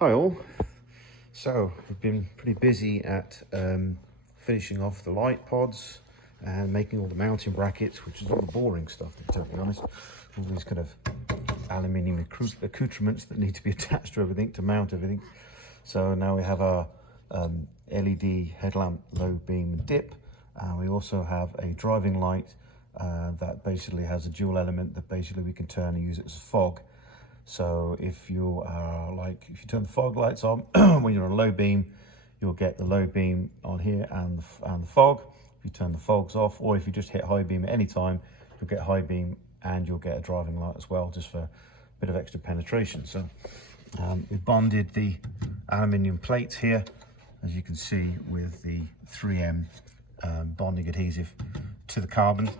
Hi all. So we've been pretty busy at finishing off the light pods and making all the mounting brackets, which is all the boring stuff, to be totally honest. All these kind of aluminium accoutrements that need to be attached to everything to mount everything. So now we have our LED headlamp low beam and dip. We also have a driving light that basically has a dual element that basically we can turn and use it as a fog. So if you turn the fog lights on when you're on low beam, you'll get the low beam on here and the fog. If you turn the fogs off, or if you just hit high beam at any time, you'll get high beam and you'll get a driving light as well, just for a bit of extra penetration. So we bonded the aluminium plates here, as you can see, with the 3M bonding adhesive to the carbon,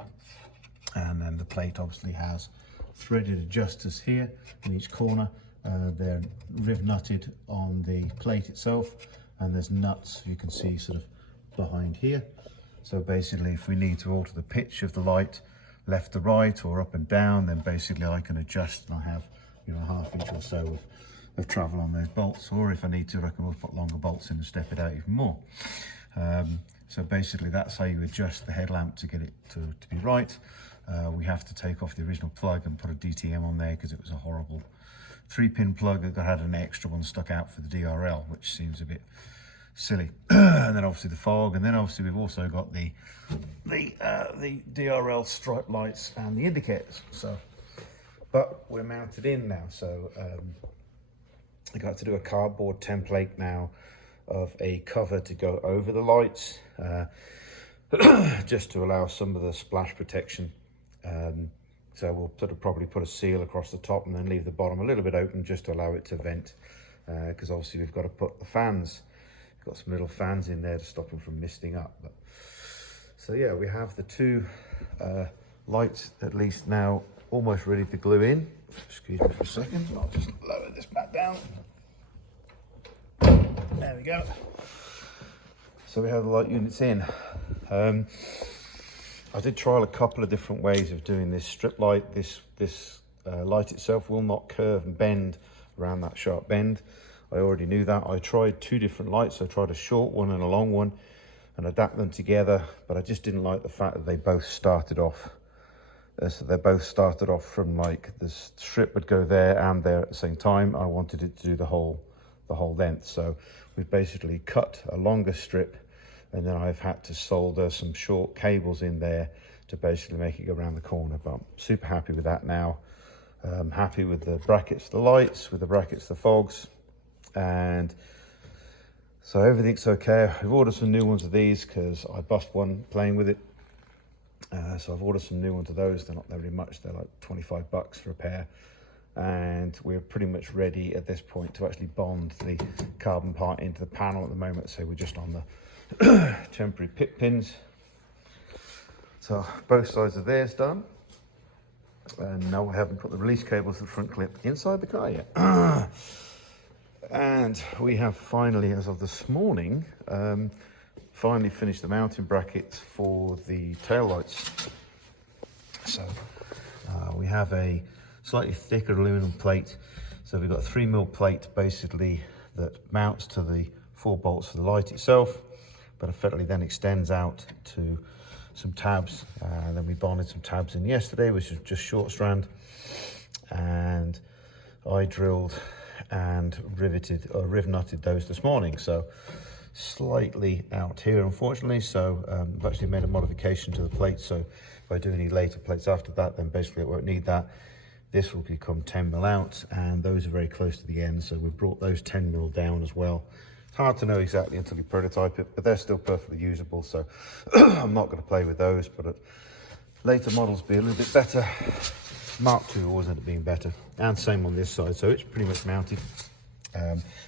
and then the plate obviously has threaded adjusters here in each corner. They're riv nutted on the plate itself, and there's nuts you can see sort of behind here. So basically, if we need to alter the pitch of the light left to right or up and down, then basically I can adjust, and I have, you know, a half inch or so of travel on those bolts, or if I need to, I can always put longer bolts in and step it out even more. So basically that's how you adjust the headlamp to get it to be right. We have to take off the original plug and put a DTM on there because it was a horrible 3-pin plug that had an extra one stuck out for the DRL, which seems a bit silly. And then obviously the fog, and then obviously we've also got the DRL stripe lights and the indicators. So, but we're mounted in now, so I got to do a cardboard template now of a cover to go over the lights, just to allow some of the splash protection. So we'll sort of probably put a seal across the top and then leave the bottom a little bit open just to allow it to vent, because obviously we've got to put the fans, got some little fans in there to stop them from misting up. But, so yeah, we have the two lights at least now almost ready to glue in. Excuse me for a second, I'll just lower this back down. There we go. So we have the light units in. I did trial a couple of different ways of doing this strip light. This light itself will not curve and bend around that sharp bend. I already knew that. I tried two different lights. I tried a short one and a long one and adapt them together, but I just didn't like the fact that they both started off. So they both started off from, like, the strip would go there and there at the same time. I wanted it to do the whole length. So we've basically cut a longer strip, and then I've had to solder some short cables in there to basically make it go around the corner. But I'm super happy with that now. I'm happy with the brackets, the lights, with the brackets, the fogs, and so everything's okay. I've ordered some new ones of these because I bust one playing with it. So I've ordered some new ones of those. They're not very much, they're like 25 bucks for a pair. And we're pretty much ready at this point to actually bond the carbon part into the panel at the moment. So we're just on the temporary pit pins. So both sides of there's done. And now we haven't put the release cables to the front clip inside the car yet. And we have finally, as of this morning, finally finished the mounting brackets for the tail lights. So we have a slightly thicker aluminum plate. So we've got a 3mm plate basically that mounts to the 4 bolts for the light itself, but effectively then extends out to some tabs. And then we bonded some tabs in yesterday, which is just short strand, and I drilled and riveted or riv nutted those this morning. So slightly out here, unfortunately. So I've actually made a modification to the plate. So if I do any later plates after that, then basically it won't need that. This will become 10mm out, and those are very close to the end. So we've brought those 10mm down as well. It's hard to know exactly until you prototype it, but they're still perfectly usable. So I'm not going to play with those, but later models be a little bit better. Mark II always end up being better, and same on this side. So it's pretty much mounted.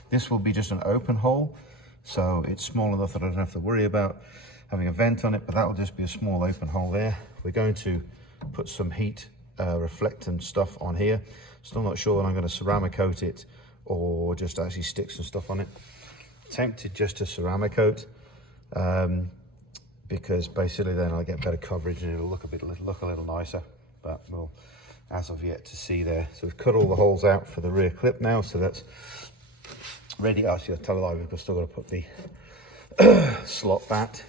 This will be just an open hole, so it's small enough that I don't have to worry about having a vent on it, but that will just be a small open hole there. We're going to put some heat reflectant stuff on here. Still not sure when I'm going to ceramic coat it or just actually stick some stuff on it. Tempted just to ceramic coat, because basically then I'll get better coverage and it'll look a little nicer, but we'll, as of yet to see there. So we've cut all the holes out for the rear clip now, so that's ready. Actually, I'll tell a lie, we've still got to put the slot back.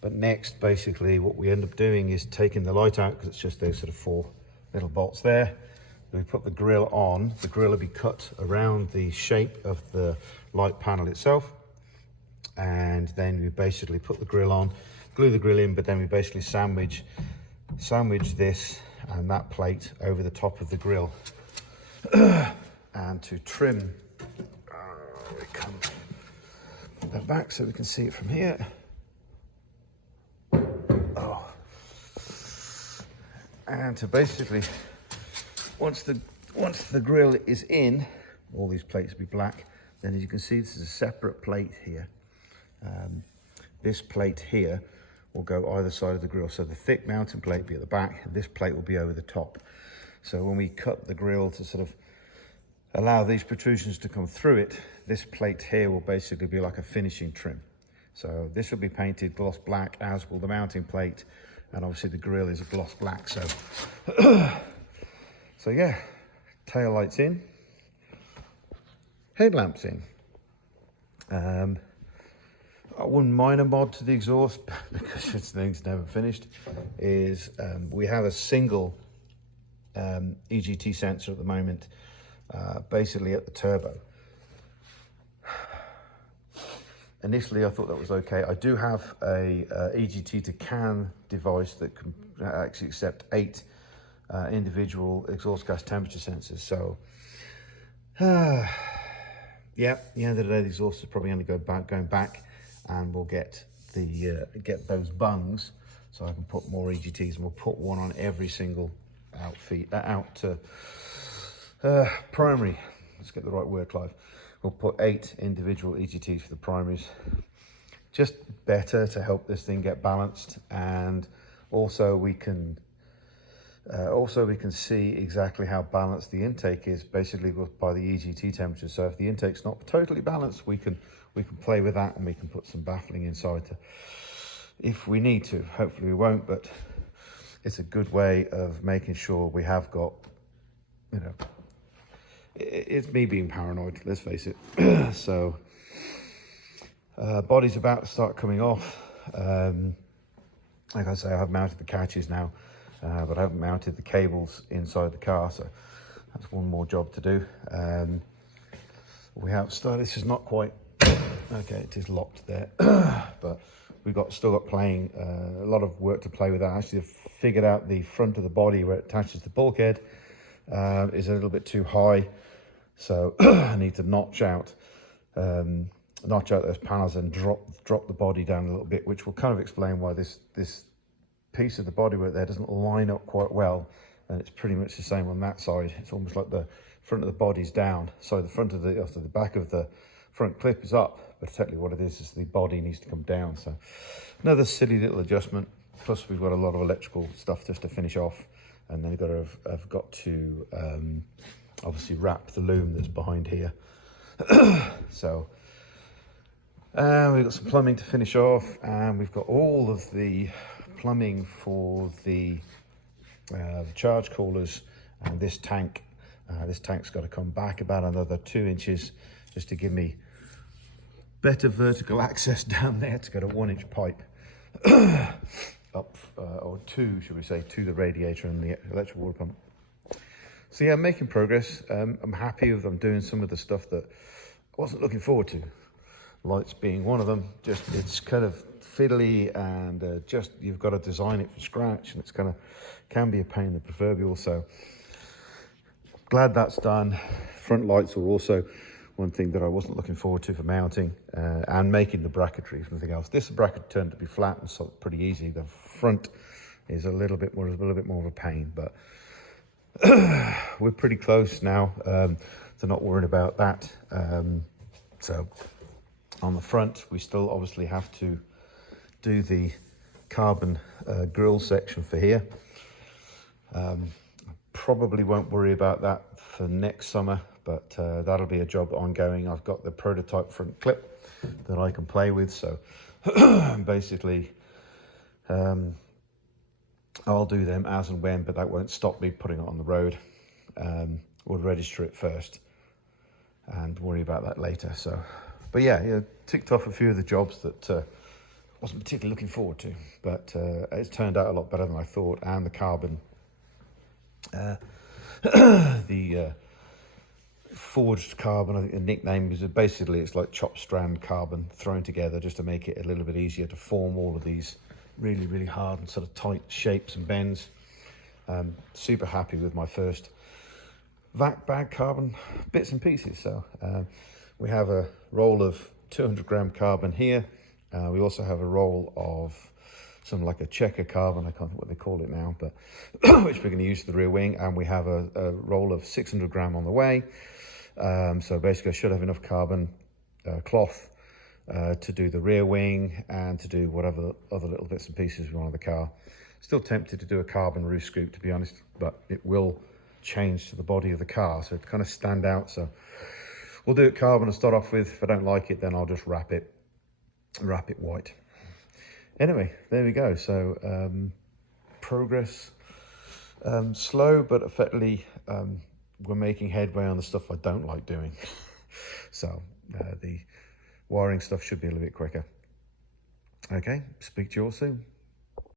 But next, basically, what we end up doing is taking the light out, because it's just those sort of 4 little bolts there. We put the grill on. The grill will be cut around the shape of the light panel itself. And then we basically put the grill on, glue the grill in, but then we basically sandwich this and that plate over the top of the grill. And to trim, we come put that back so we can see it from here. Oh. And to basically, once the grill is in, all these plates will be black. Then as you can see, this is a separate plate here. This plate here will go either side of the grill. So the thick mounting plate will be at the back, and this plate will be over the top. So when we cut the grill to sort of allow these protrusions to come through it, this plate here will basically be like a finishing trim. So this will be painted gloss black, as will the mounting plate, and obviously the grill is a gloss black. So, so yeah, tail lights in, headlamps in. One minor mod to the exhaust, because this thing's never finished, is we have a single EGT sensor at the moment, basically at the turbo. Initially, I thought that was okay. I do have a EGT to CAN device that can actually accept 8 individual exhaust gas temperature sensors. So, yeah, at the end of the day, the exhaust is probably going to going back, and we'll get those bungs, so I can put more EGTs, and we'll put one on every single primary. Let's get the right word, Clive. We'll put 8 individual EGTs for the primaries. Just better to help this thing get balanced, and also we can see exactly how balanced the intake is, basically by the EGT temperature. So if the intake's not totally balanced, we can play with that, and we can put some baffling inside if we need to. Hopefully we won't, but it's a good way of making sure we have got, you know, it's me being paranoid, let's face it. So body's about to start coming off. Like I say, I have mounted the catches now, but I haven't mounted the cables inside the car, so that's one more job to do. We have started. This is not quite okay, it is locked there. But we've still got playing a lot of work to play with that. Actually, I've figured out the front of the body where it attaches the bulkhead is a little bit too high, so I need to notch out those panels and drop the body down a little bit, which will kind of explain why this piece of the bodywork there doesn't line up quite well, and it's pretty much the same on that side. It's almost like the front of the body's down, so the front of the back of the front clip is up, but technically what it is the body needs to come down. So another silly little adjustment. Plus we've got a lot of electrical stuff just to finish off, and then I've got to obviously wrap the loom that's behind here. So we've got some plumbing to finish off, and we've got all of the plumbing for the charge coolers and this tank. This tank's got to come back about another 2 inches just to give me better vertical access down there to get a 1-inch pipe up, or 2, should we say, to the radiator and the electric water pump. So yeah, I'm making progress. I'm happy with, I'm doing some of the stuff that I wasn't looking forward to. Lights being one of them. Just, it's kind of fiddly, and just, you've got to design it from scratch, and it's can be a pain in the proverbial. So glad that's done. Front lights were also one thing that I wasn't looking forward to for mounting, and making the bracketry for anything else. This bracket turned to be flat, and so it's pretty easy. The front is a little bit more of a pain, but we're pretty close now to not worrying about that. So on the front, we still obviously have to do the carbon grille section for here. Probably won't worry about that for next summer, but that'll be a job ongoing. I've got the prototype front clip that I can play with, so basically I'll do them as and when, but that won't stop me putting it on the road. We'll register it first, and worry about that later. So, but yeah, ticked off a few of the jobs that wasn't particularly looking forward to, but it's turned out a lot better than I thought. And the carbon, the forged carbon, I think the nickname is basically, it's like chopped strand carbon thrown together just to make it a little bit easier to form all of these really, really hard and sort of tight shapes and bends. Super happy with my first vac bag carbon bits and pieces. So we have a roll of 200 gram carbon here. We also have a roll of some like a checker carbon, I can't think what they call it now, but which we're going to use for the rear wing. And we have a roll of 600 gram on the way. So basically I should have enough carbon cloth to do the rear wing and to do whatever other little bits and pieces we want on the car. Still tempted to do a carbon roof scoop, to be honest, but it will change to the body of the car, so it kind of stand out. So we'll do it carbon to start off with. If I don't like it, then I'll just wrap it white. Anyway, there we go. So progress, slow, but effectively we're making headway on the stuff I don't like doing. So the wiring stuff should be a little bit quicker. Okay, speak to you all soon.